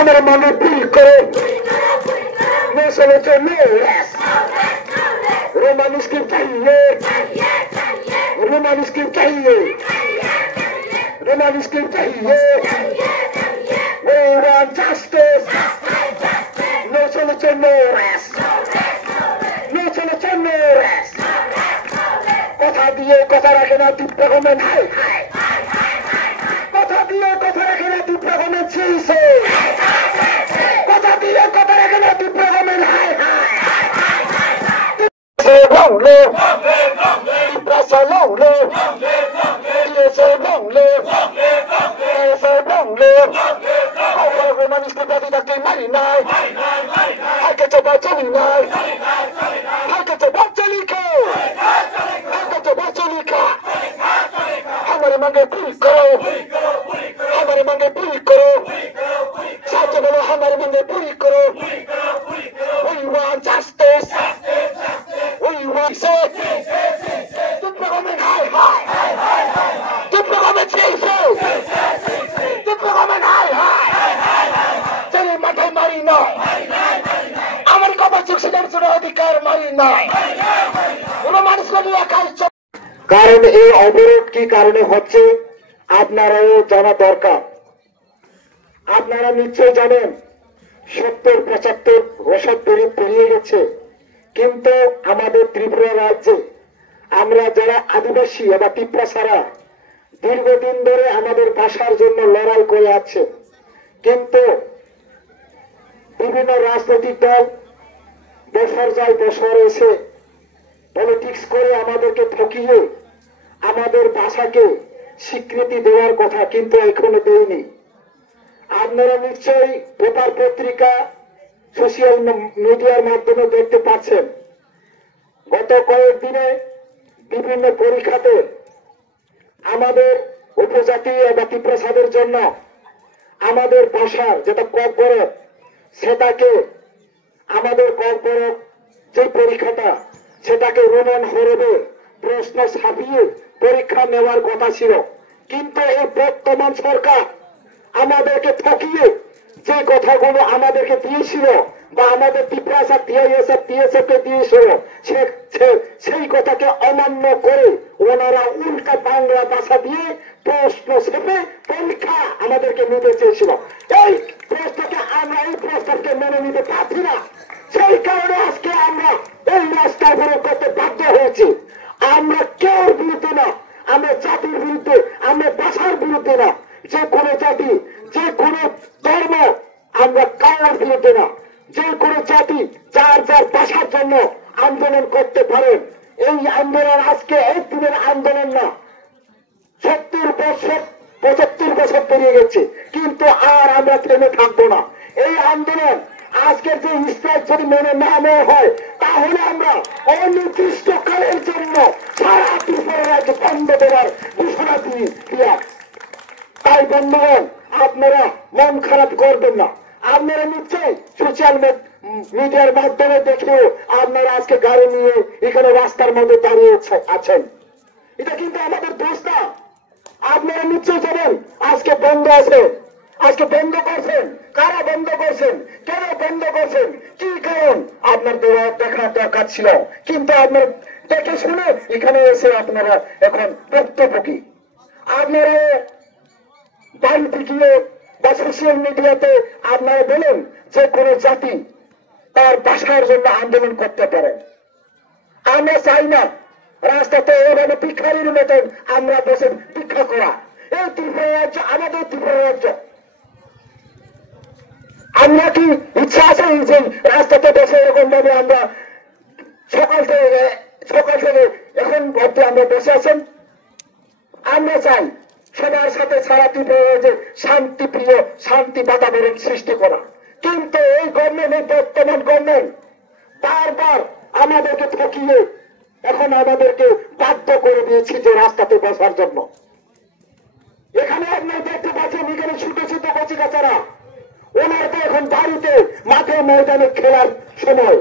हमारे मांगे पूरी करो no solution no rest रोमानिस की चाहिए रोमानिस की चाहिए रोमानिस की चाहिए we want justice no solution no rest no solution no rest কথা দিয়ে কথা রাখে না তীব্র গভর্নমেন্ট হাই হাই কথা দিয়ে কথা রাখে না তীব্র গভর্নমেন্ট চিছে কথা দিয়ে কথা রাখে না তীব্র government high high long live Prasa long live TSA long live TSA long live Kau romanis ke berarti tak mari naik Hai ke coba cari naik Hai ke coba cari ke Hai ke coba cari ke हमारे मांगे पूरी करो हमारे मांगे पूरी करो सच बोलो हमारे मांगे पूरी करो we want justice we want say तुम लोगों में हाय हाय तुम लोगों में चीज़ तुम लोगों में हाय हाय चलिए मठे मारी ना हमारे को बच्चों से डर सुना अधिकार मारी ना उन्होंने मानस को लिया खाई কারণ এই অবরোধ কি কারণে হচ্ছে আপনারাও জানা দরকার আপনারা নিশ্চয়ই জানেন 70-75 বছর পেরিয়ে গেছে কিন্তু আমাদের ত্রিপুরা রাজ্যে আমরা যারা আদিবাসী বা টিপ্রাসারা দীর্ঘদিন ধরে আমাদের ভাষার জন্য লড়াই করে আছে কিন্তু বিভিন্ন রাজনৈতিক দল বছর যায় বছর এসে পলিটিক্স করে আমাদেরকে ঠকিয়ে আমাদের ভাষাকে স্বীকৃতি দেওয়ার কথা কিন্তু এখনো দেয়নি আপনারা নিশ্চয়ই পেপার পত্রিকা সোশ্যাল মিডিয়ার মাধ্যমে দেখতে পাচ্ছেন গত কয়েকদিনে বিভিন্ন পরীক্ষাতে আমাদের উপজাতি বা ত্রিপ্রাসাদের জন্য আমাদের ভাষার যেটা কর্পোরেট সেটাকে আমাদের কর্পোরেট যে পরীক্ষাটা সেটাকে রোমান হরবে প্রশ্ন ছাপিয়ে পরীক্ষা নেওয়ার কথা ছিল কিন্তু এই বর্তমান সরকার আমাদেরকে ঠকিয়ে যে কথাগুলো আমাদেরকে দিয়েছিল বা আমাদের ত্রিপ্রাসা টিএসএফ কে দিয়েছিল সেই কথাকে অমান্য করে ওনারা উল্টা বাংলা ভাষা দিয়ে প্রশ্ন ছেপে পরীক্ষা আমাদেরকে নিতে চেয়েছিল এই প্রশ্নকে মেনে নিতে পারছি না সেই কারণে আজকে আমরা এই রাস্তা অবরোধ করতে বাধ্য হয়েছি আমরা কেউ বিরুদ্ধে না আমরা জাতির বিরুদ্ধে আমরা ভাষার বিরুদ্ধে না যে কোনো জাতি যে কোনো ধর্ম আমরা কারোর বিরুদ্ধে না যে কোনো জাতি যার যার ভাষার জন্য আন্দোলন করতে পারেন এই আন্দোলন আজকে একদিনের আন্দোলন না 70 বছর পেরিয়ে গেছে কিন্তু আর আমরা থেমে থাকবো না এই আন্দোলন আজকের যে স্ট্রাইক যদি মেনে না নেওয়া হয় তাহলে আমরা অনির্দিষ্টকালের জন্য সারা ত্রিপুরা রাজ্য বন্ধ দেওয়ার ঘোষণা দিয়া তাই বন্ধুগণ আপনারা মন খারাপ করবেন না আপনারা নিশ্চয়ই সোশ্যাল মিডিয়ার মাধ্যমে দেখেও আপনারা আজকে গাড়ি নিয়ে এখানে রাস্তার মধ্যে দাঁড়িয়ে আছেন এটা কিন্তু আমাদের দোষ না আপনারা নিশ্চয়ই জানেন আজকে বন্ধ আছে আজকে বন্ধ করছেন কারা বন্ধ করছেন কেন বন্ধ করছেন কি কারণ আপনার দেখার দরকার ছিল কিন্তু আপনার দেখে শুনে এখানে এসে আপনারা এখন বক্তব্য কি আপনারা বাড়িতে গিয়ে বা সোশ্যাল মিডিয়াতে আপনারা বলেন যে কোনো জাতি তার ভাষার জন্য আন্দোলন করতে পারে আমরা চাই না রাস্তাতে এভাবে ভিখারির মতন আমরা বসে ভিক্ষা করা এই ত্রিপুরা রাজ্য আমাদের ত্রিপুরা রাজ্য আমরা কি ইচ্ছা আছে যে রাস্তাতে বসে এরকম ভাবে আমরা সকাল থেকে এখন অব্দি আমরা বসে আছেন আমরা চাই সবার সাথে সারা ত্রিপুরা যে শান্তিপ্রিয় শান্তি বাতাবরণ সৃষ্টি করা কিন্তু এই গভর্নমেন্ট এই বর্তমান গভর্নমেন্ট বারবার আমাদেরকে ঠকিয়ে এখন আমাদেরকে বাধ্য করে দিয়েছে যে রাস্তাতে বসার জন্য এখানে আপনারা দেখতে পাচ্ছেন এখানে ছোট কচি কাচারা ওনার তো এখন বাড়িতে মাঠে ময়দানে খেলার সময়